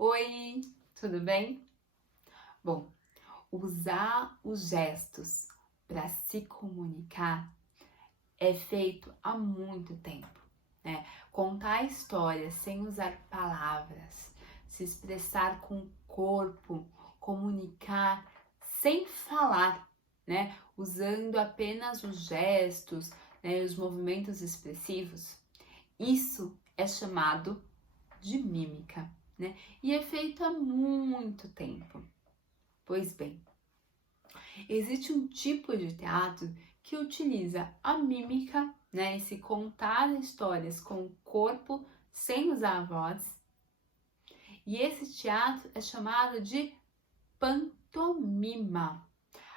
Oi, tudo bem? Bom, usar os gestos para se comunicar é feito há muito tempo, né? Contar histórias sem usar palavras, se expressar com o corpo, comunicar sem falar, né? Usando apenas os gestos, né? Os movimentos expressivos. Isso é chamado de mímica, né? E é feito há muito tempo. Pois bem, existe um tipo de teatro que utiliza a mímica, né? Esse contar histórias com o corpo sem usar a voz. E esse teatro é chamado de pantomima.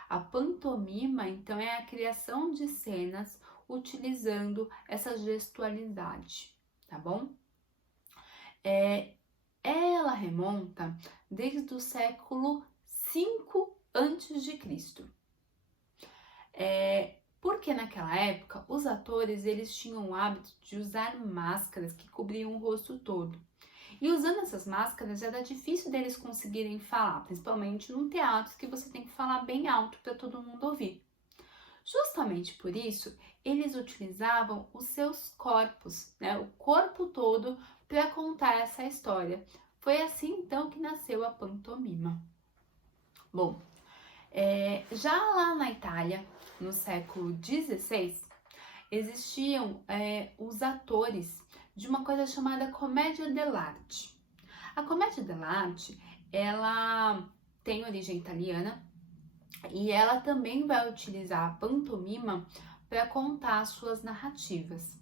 A pantomima, então, é a criação de cenas utilizando essa gestualidade, tá bom? Ela remonta desde o século V antes de Cristo. Porque naquela época os atores eles tinham o hábito de usar máscaras que cobriam o rosto todo. E usando essas máscaras era difícil deles conseguirem falar, principalmente num teatro que você tem que falar bem alto para todo mundo ouvir. Justamente por isso, eles utilizavam os seus corpos, né, o corpo todo, para contar essa história. Foi assim então que nasceu a pantomima. Bom, já lá na Itália, no século XVI, existiam os atores de uma coisa chamada comédia dell'arte. A comédia dell'arte, ela tem origem italiana e ela também vai utilizar a pantomima para contar suas narrativas.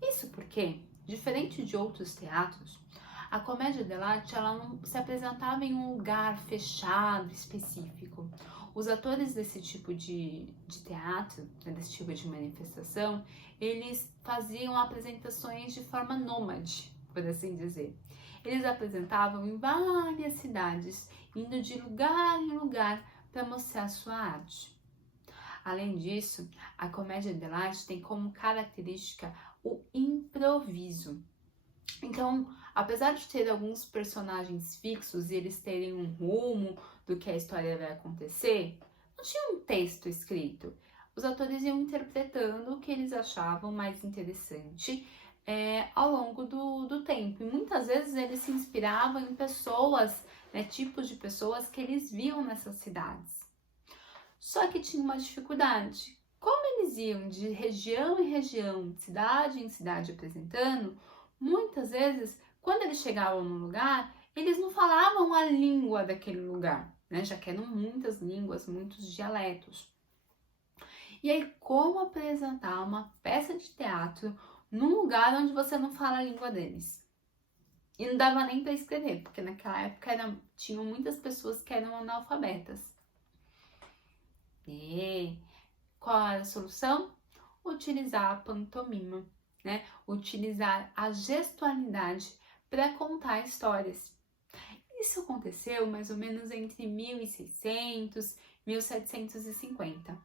Isso porque, diferente de outros teatros, a comédia dell'arte ela não se apresentava em um lugar fechado, específico. Os atores desse tipo de teatro, né, desse tipo de manifestação, eles faziam apresentações de forma nômade, por assim dizer. Eles apresentavam em várias cidades, indo de lugar em lugar para mostrar sua arte. Além disso, a comédia dell'arte tem como característica o improviso. Então, apesar de ter alguns personagens fixos e eles terem um rumo do que a história vai acontecer, não tinha um texto escrito. Os atores iam interpretando o que eles achavam mais interessante ao longo do tempo. E muitas vezes eles se inspiravam em pessoas, né, tipos de pessoas que eles viam nessas cidades. Só que tinha uma dificuldade. Como eles iam de região em região, de cidade em cidade apresentando, muitas vezes, quando eles chegavam no lugar, eles não falavam a língua daquele lugar, né? Já que eram muitas línguas, muitos dialetos. E aí, como apresentar uma peça de teatro num lugar onde você não fala a língua deles? E não dava nem para escrever, porque naquela época tinham muitas pessoas que eram analfabetas. E qual era a solução? Utilizar a pantomima, né? Utilizar a gestualidade para contar histórias. Isso aconteceu mais ou menos entre 1600 e 1750.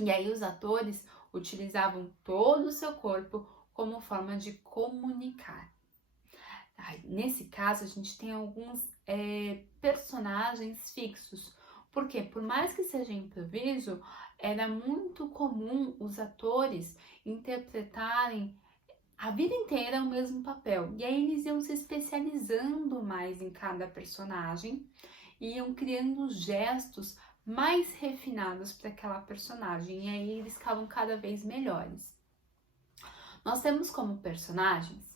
E aí os atores utilizavam todo o seu corpo como forma de comunicar. Nesse caso, a gente tem alguns personagens fixos, porque por mais que seja improviso, era muito comum os atores interpretarem a vida inteira o mesmo papel. E aí eles iam se especializando mais em cada personagem e iam criando gestos mais refinados para aquela personagem. E aí eles ficavam cada vez melhores. Nós temos como personagens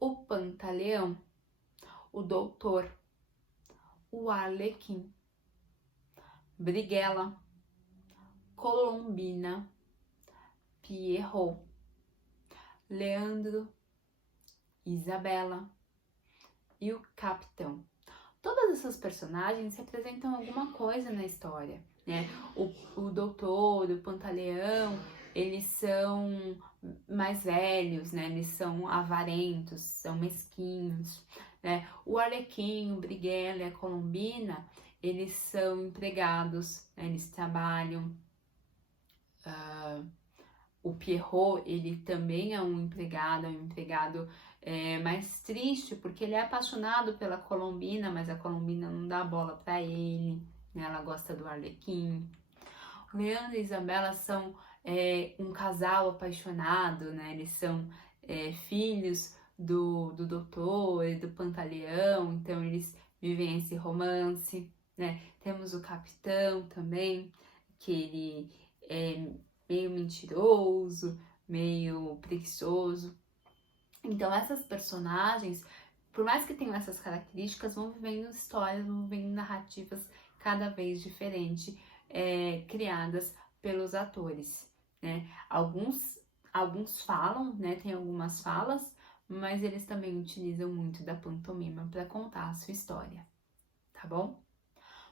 o Pantaleão, o Doutor, o Arlequim, Brighella, Colombina, Pierrot, Leandro, Isabela e o Capitão. Todas essas personagens representam alguma coisa na história, né? O Doutor, o Pantaleão, eles são mais velhos, né? Eles são avarentos, são mesquinhos, né? O Arlequim, o Brighella e a Colombina, eles são empregados, né? Eles trabalham o Pierrot, ele também é um empregado mais triste, porque ele é apaixonado pela Colombina, mas a Colombina não dá bola para ele, né? Ela gosta do Arlequim. O Leandro e a Isabela são um casal apaixonado, né? Eles são filhos do doutor e do Pantaleão, então eles vivem esse romance, né? Temos o capitão também, que ele é meio mentiroso, meio preguiçoso. Então essas personagens, por mais que tenham essas características, vão vivendo histórias, vão vivendo narrativas cada vez diferentes, criadas pelos atores, né? Alguns falam, né? Tem algumas falas, mas eles também utilizam muito da pantomima para contar a sua história, tá bom?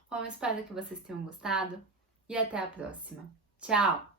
Bom, eu espero que vocês tenham gostado e até a próxima. Tchau!